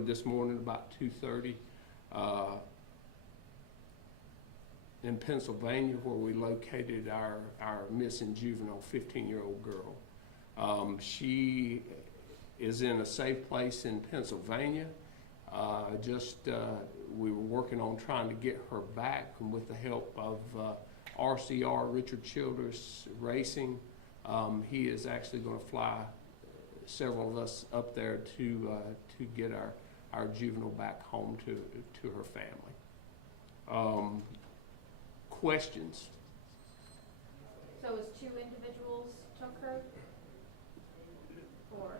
early this morning, about 2:30, in Pennsylvania, where we located our missing juvenile 15-year-old girl. She is in a safe place in Pennsylvania. We were working on trying to get her back, and with the help of RCR, Richard Childress Racing, he is actually going to fly several of us up there to get our juvenile back home to her family. Questions? So it was 2 individuals took her? Or?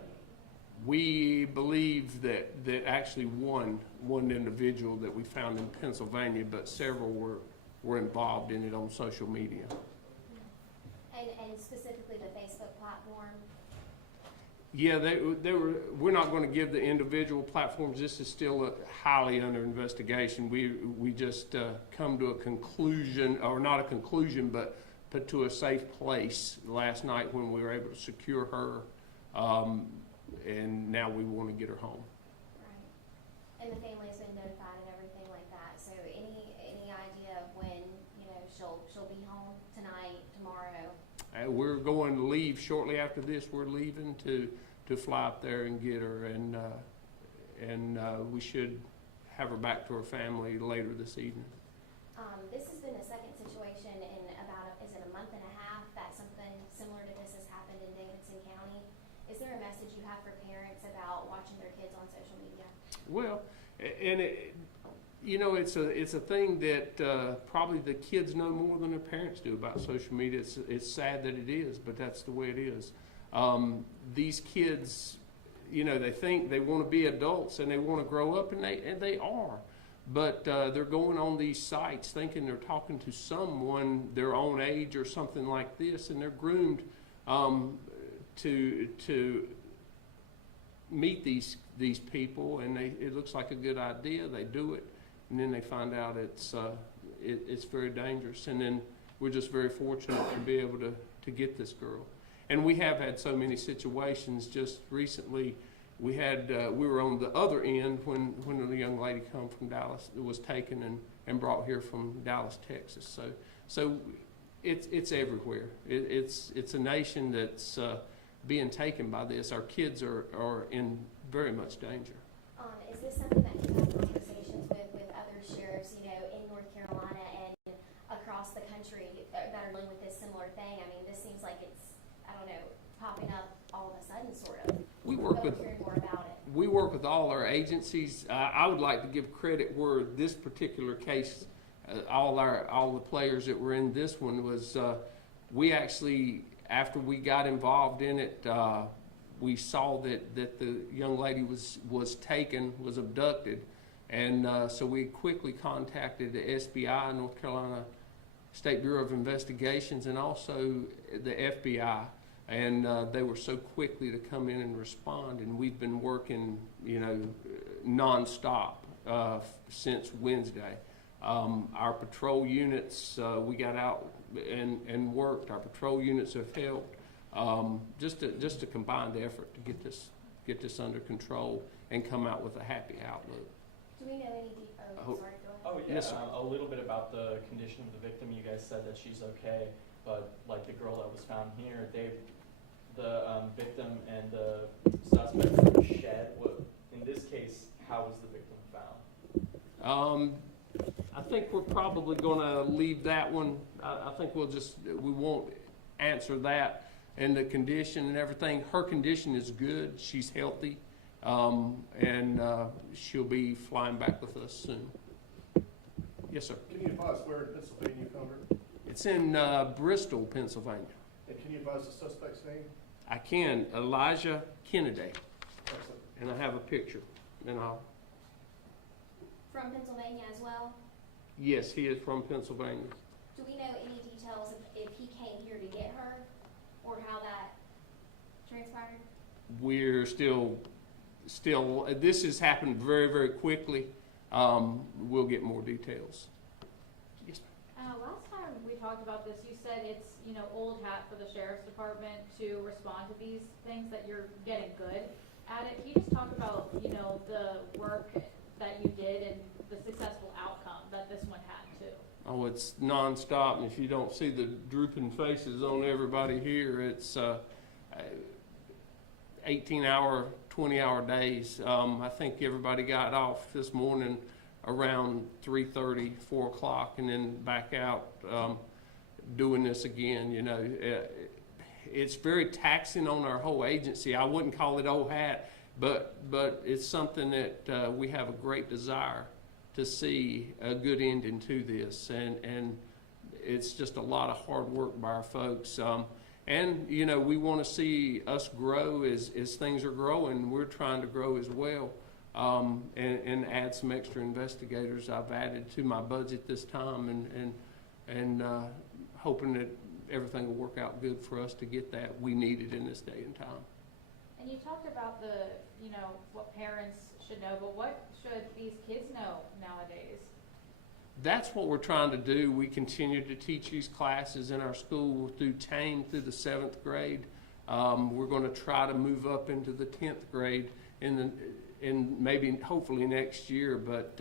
We believe that actually one individual that we found in Pennsylvania, but several were involved in it on social media. And specifically the Facebook platform? Yeah, they were. We're not going to give the individual platforms. This is still highly under investigation. We just come to a conclusion, or not a conclusion, but to a safe place last night when we were able to secure her, and now we want to get her home. Right. And the family's been notified and everything like that. So any idea of when she'll be home? Tonight, tomorrow? We're going to leave shortly after this. We're leaving to fly up there and get her, and we should have her back to her family later this evening. This has been the second situation in about is it a month and a half that something similar to this has happened in Davidson County. Is there a message you have for parents about watching their kids on social media? Well, and it's a thing that probably the kids know more than their parents do about social media. It's sad that it is, but that's the way it is. These kids, they think they want to be adults and they want to grow up, and they are. But they're going on these sites thinking they're talking to someone their own age or something like this, and they're groomed to meet these people, and it looks like a good idea. They do it, and then they find out it's very dangerous. And then we're just very fortunate to be able to get this girl. And we have had so many situations. Just recently, we were on the other end when a young lady come from Dallas that was taken and brought here from Dallas, Texas. So it's everywhere. It's a nation that's being taken by this. Our kids are in very much danger. Is this something that you have conversations with other sheriffs, in North Carolina and across the country that are dealing with this similar thing? I mean, this seems like it's, popping up all of a sudden, sort of. We work with hearing more about it. We work with all our agencies. I would like to give credit where this particular case, all the players that were in this one was, we actually, after we got involved in it, we saw that the young lady was taken, was abducted, and so we quickly contacted the SBI, North Carolina State Bureau of Investigations, and also the FBI. And they were so quickly to come in and respond, and we've been working, nonstop since Wednesday. Our patrol units, we got out and worked. Our patrol units have helped. Just a combined effort to get this under control and come out with a happy outlook. Do we know any sorry, go ahead. Oh yeah, Yes, sir. A little bit about the condition of the victim. You guys said that she's okay, but like the girl that was found here, the victim and the suspect were shed. In this case, how was the victim found? I think we're probably going to leave that one. I think we won't answer that. And the condition and everything, her condition is good. She's healthy, and she'll be flying back with us soon. Yes, sir. Can you advise where in Pennsylvania you found her? It's in Bristol, Pennsylvania. And can you advise the suspect's name? I can. Elijah Kennedy. Excellent. And I have a picture. And From Pennsylvania as well? yes, he is from Pennsylvania. Do we know any details if he came here to get her, or how that transpired? We're still. This has happened very, very quickly. We'll get more details. Yes, ma'am. Last time we talked about this, you said it's, old hat for the sheriff's department to respond to these things, that you're getting good Adam, can you just talk about, you know, the work that you did and the successful outcome that this one had too? Oh, it's nonstop, and if you don't see the drooping faces on everybody here, it's 18-hour, 20-hour days. I think everybody got off this morning around 3:30, 4 o'clock, and then back out doing this again. You know, it's very taxing on our whole agency. I wouldn't call it old hat, but it's something that we have a great desire to see a good ending to this, and it's just a lot of hard work by our folks. And you know, we want to see us grow as things are growing. We're trying to grow as well, and add some extra investigators. I've added to my budget this time, and hoping that everything will work out good for us to get that we needed in this day and time. And you talked about the, you know, what parents should know, but what should these kids know nowadays? That's what we're trying to do. We continue to teach these classes in our school through through the 7th grade. We're going to try to move up into the 10th grade in maybe hopefully next year. But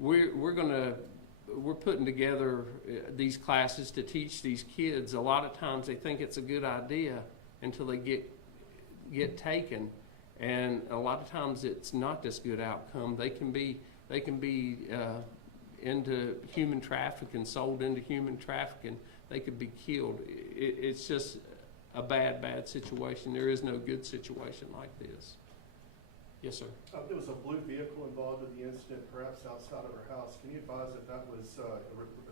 we're putting together these classes to teach these kids. A lot of times they think it's a good idea until they get taken, and a lot of times it's not this good outcome. They can be into human trafficking, sold into human trafficking. They could be killed. It's just a bad situation. There is no good situation like this. Yes, sir. There was a blue vehicle involved in the incident, perhaps outside of her house. Can you advise if that was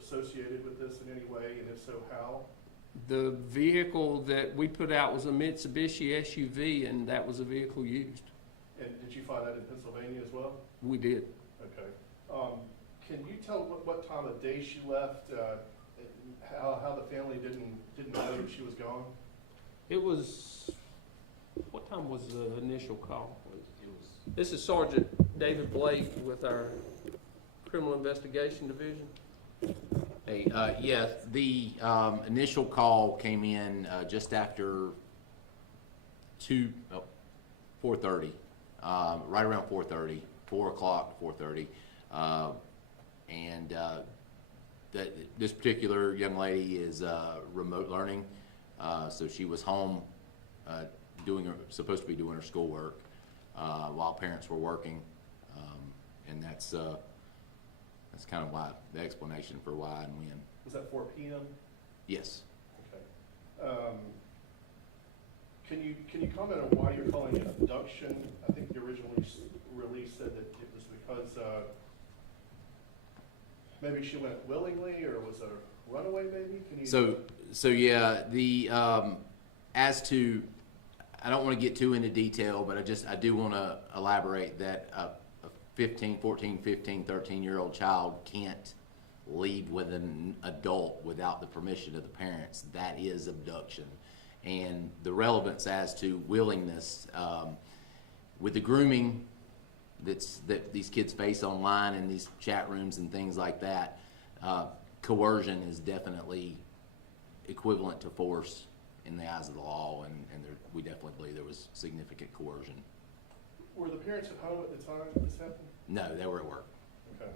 associated with this in any way, and if so, how? The vehicle that we put out was a Mitsubishi SUV, and that was a vehicle used. And did you find that in Pennsylvania as well? We did. Okay. Can you tell what time of day she left? How the family didn't know she was gone? It was, what time was the initial call? This is Sergeant David Blake with our Criminal Investigation Division. Hey, yes, the initial call came in just after 4:30, right around 4:30, 4 o'clock, 4:30. And this particular young lady is remote learning, so she was home supposed to be doing her schoolwork while parents were working, and that's kind of why the explanation for why and when. Was that 4 p.m.? Yes. Okay. Can you comment on why you're calling it abduction? I think the original release said that it was because maybe she went willingly, or was it a runaway? Maybe. Can you? So yeah, the as to, I don't want to get too into detail, but I do want to elaborate that a 14, 15, 13-year-old child can't leave with an adult without the permission of the parents. That is abduction. And the relevance as to willingness, with the grooming that these kids face online in these chat rooms and things like that, coercion is definitely equivalent to force in the eyes of the law, and we definitely believe there was significant coercion. Were the parents at home at the time this happened? No, they were at work. Okay.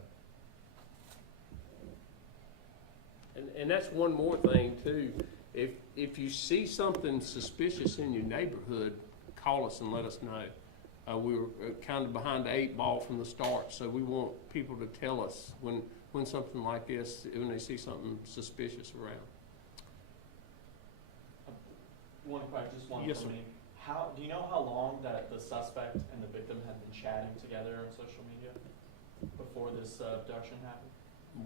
And that's one more thing too. If you see something suspicious in your neighborhood, call us and let us know. We were kind of behind the 8 ball from the start, so we want people to tell us when something like this, when they see something suspicious around. One question, just one Yes, for sir. me. Do you know how long that the suspect and the victim had been chatting together on social media before this abduction happened?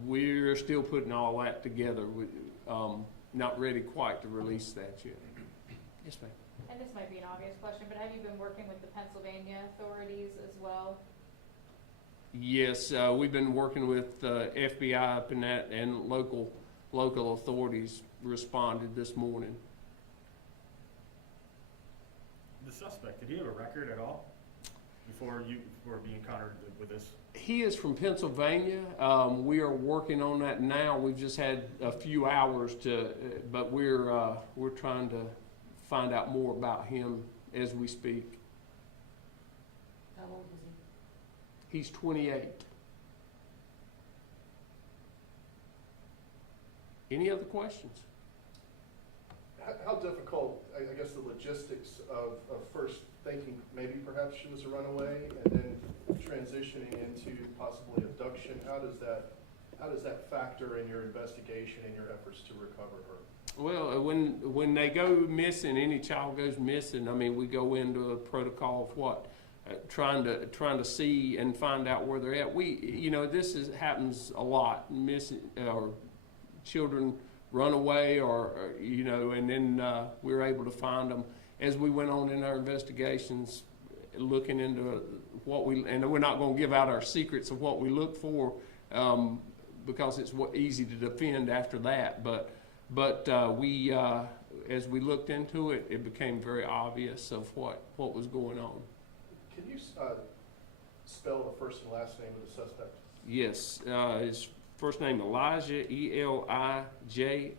We're still putting all that together. Not ready quite to release that yet. Yes, ma'am. And this might be an obvious question, but have you been working with the Pennsylvania authorities as well? Yes, we've been working with FBI up in that, and local authorities responded this morning. The suspect, did he have a record at all before being encountered with this? He is from Pennsylvania. We are working on that now. We've just had a few hours but we're trying to find out more about him as we speak. How old is He's 28. Any other questions? How difficult, I guess, the logistics of first thinking maybe perhaps she was a runaway and then transitioning into possibly abduction? How does that factor in your investigation and your efforts to recover her? Well, when they go missing, any child goes missing, I mean, we go into a protocol of what? Trying to see and find out where they're at. Happens a lot. Missing or children run away, or and then we're able to find them as we went on in our investigations, looking into and we're not going to give out our secrets of what we look for, because it's easy to defend after that. But we as we looked into it, it became very obvious of what was going on. Can you spell the first and last name of the suspect? Yes, his first name Elijah, Elijah.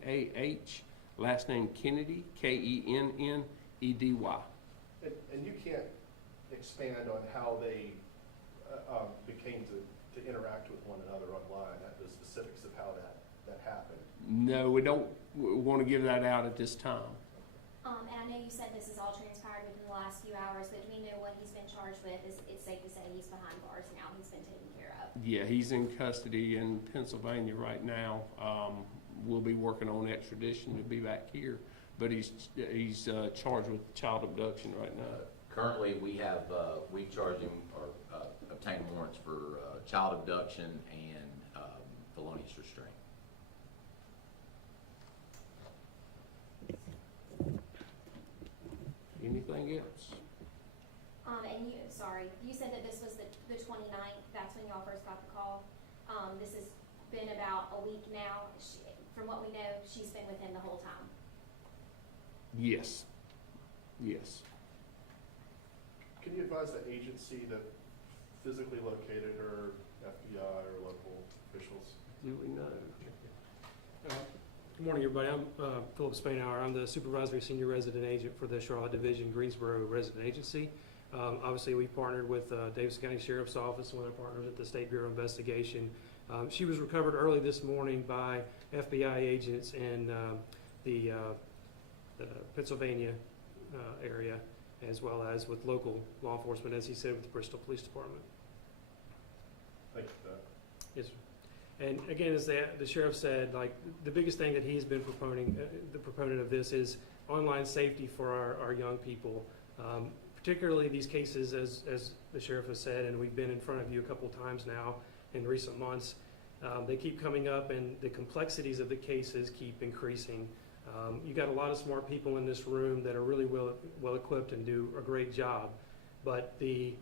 Last name Kennedy, Kennedy. And you can't expand on how they became to interact with one another online, the specifics of how that happened. No, we don't want to give that out at this time. And I know you said this has all transpired within the last few hours, but do we know what he's been charged with? It's safe to say he's behind bars now. He's been taken care of. Yeah, he's in custody in Pennsylvania right now. We'll be working on extradition to be back here, but he's charged with child abduction right now. Currently, we charged him or obtained warrants for child abduction and felonious restraint. Anything else? And you said that this was the 29th. That's when y'all first got the call. This has been about a week now. From what we know, she's been with him the whole time. Yes. Yes. Can you advise the agency that physically located her, FBI or local officials? Do we know? Good morning, everybody. I'm Philip Spainhour. I'm the Supervisory Senior Resident Agent for the Charlotte Division Greensboro Resident Agency. Obviously, we partnered with Davidson County Sheriff's Office, one of their partners at the State Bureau of Investigation. She was recovered early this morning by FBI agents in the Pennsylvania area, as well as with local law enforcement, as he said, with the Bristol Police Department. Thank you for that. Yes, sir. And again, as the sheriff said, like the biggest thing that he's been the proponent of this is online safety for our young people. Particularly these cases, as the sheriff has said, and we've been in front of you a couple times now in recent months, they keep coming up and the complexities of the cases keep increasing. You got a lot of smart people in this room that are really well equipped and do a great job, but the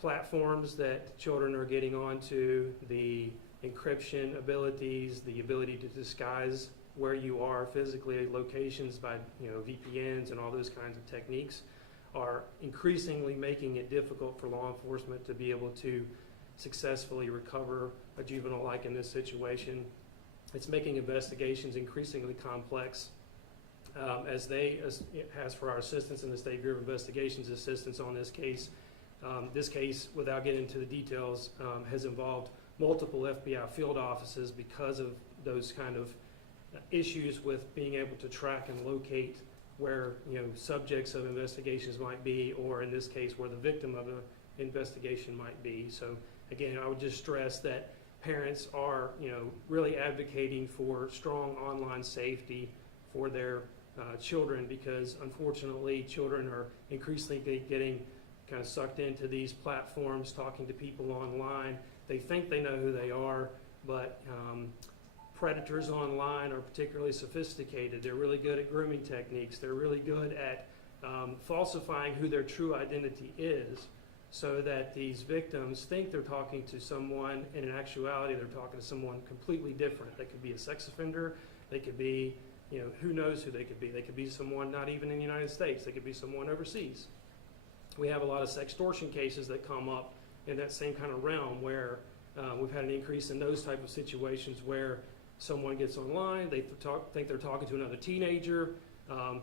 platforms that children are getting onto, the encryption abilities, the ability to disguise where you are physically, locations by VPNs and all those kinds of techniques are increasingly making it difficult for law enforcement to be able to successfully recover a juvenile like in this situation. It's making investigations increasingly complex. As it has for our assistants in the State Bureau of Investigation's assistance on this case, without getting into the details, has involved multiple FBI field offices because of those kind of issues with being able to track and locate where subjects of investigations might be, or in this case where the victim of an investigation might be. So again, I would just stress that parents are really advocating for strong online safety for their children, because unfortunately children are increasingly getting kind of sucked into these platforms, talking to people online. They think they know who they are, but predators online are particularly sophisticated. They're really good at grooming techniques. They're really good at falsifying who their true identity is, so that these victims think they're talking to someone, and in actuality they're talking to someone completely different. They could be a sex offender. They could be, who knows who they could be. They could be someone not even in the United States. They could be someone overseas. We have a lot of sextortion cases that come up in that same kind of realm, where we've had an increase in those type of situations where someone gets online, they think they're talking to another teenager,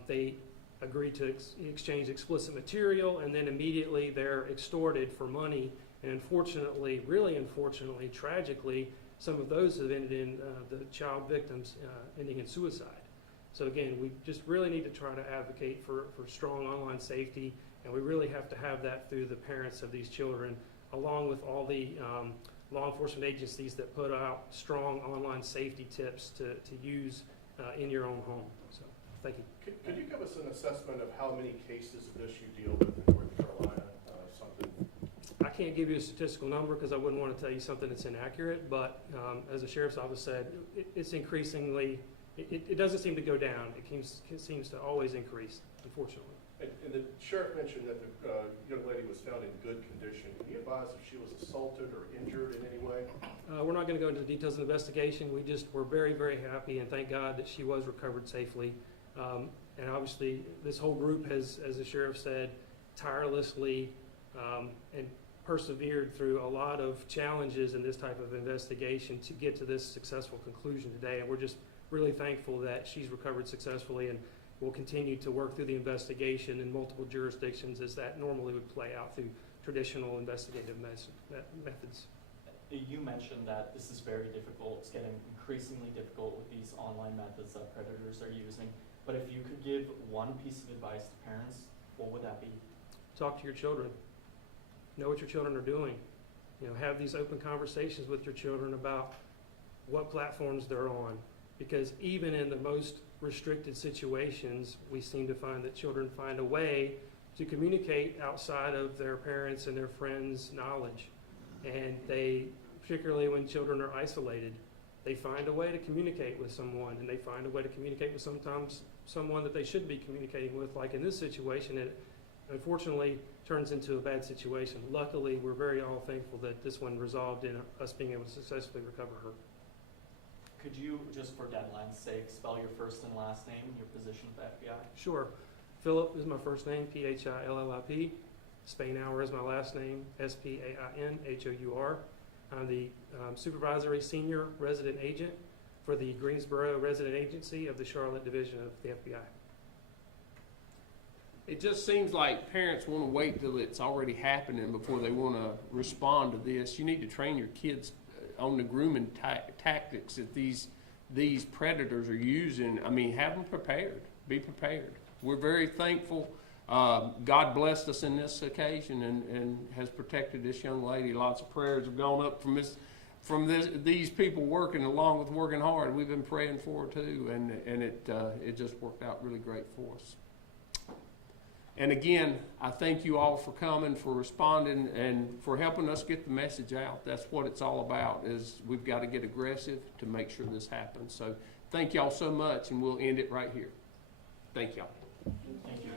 they agree to exchange explicit material, and then immediately they're extorted for money. And unfortunately, really unfortunately, tragically, some of those have ended in the child victims ending in suicide. So again, we just really need to try to advocate for strong online safety, and we really have to have that through the parents of these children, along with all the law enforcement agencies that put out strong online safety tips to use in your own home. So, thank you. Could you give us an assessment of how many cases of this you deal with in North Carolina? Something. I can't give you a statistical number because I wouldn't want to tell you something that's inaccurate, but as the sheriff's office said, it's increasingly, it doesn't seem to go down. It seems to always increase, unfortunately. And the sheriff mentioned that the young lady was found in good condition. Can you advise if she was assaulted or injured in any way? We're not going to go into the details of the investigation. We're very, very happy, and thank God that she was recovered safely. And obviously, this whole group has, as the sheriff said, tirelessly and persevered through a lot of challenges in this type of investigation to get to this successful conclusion today. And we're just really thankful that she's recovered successfully, and we'll continue to work through the investigation in multiple jurisdictions as that normally would play out through traditional investigative methods. You mentioned that this is very difficult. It's getting increasingly difficult with these online methods that predators are using. But if you could give one piece of advice to parents, what would that be? Talk to your children. Know what your children are doing. Have these open conversations with your children about what platforms they're on. Because even in the most restricted situations, we seem to find that children find a way to communicate outside of their parents' and their friends' knowledge. And they, particularly when children are isolated, they find a way to communicate with someone, and they find a way to communicate with sometimes someone that they should be communicating with. Like in this situation, it unfortunately turns into a bad situation. Luckily, we're very all thankful that this one resolved in us being able to successfully recover her. Could you, just for deadline's sake, spell your first and last name and your position with the FBI? Sure. Philip is my first name, Phillip. Spainhour is my last name, Spainhour. I'm the supervisory senior resident agent for the Greensboro Resident Agency of the Charlotte Division of the FBI. It just seems like parents want to wait till it's already happening before they want to respond to this. You need to train your kids on the grooming tactics that these predators are using. I mean, have them prepared. Be prepared. We're very thankful. God blessed us in this occasion and has protected this young lady. Lots of prayers have gone up from these people working, along with working hard. We've been praying for her too, and it just worked out really great for us. And again, I thank you all for coming, for responding, and for helping us get the message out. That's what it's all about, is we've got to get aggressive to make sure this happens. So thank y'all so much, and we'll end it right here. Thank y'all. Thank you.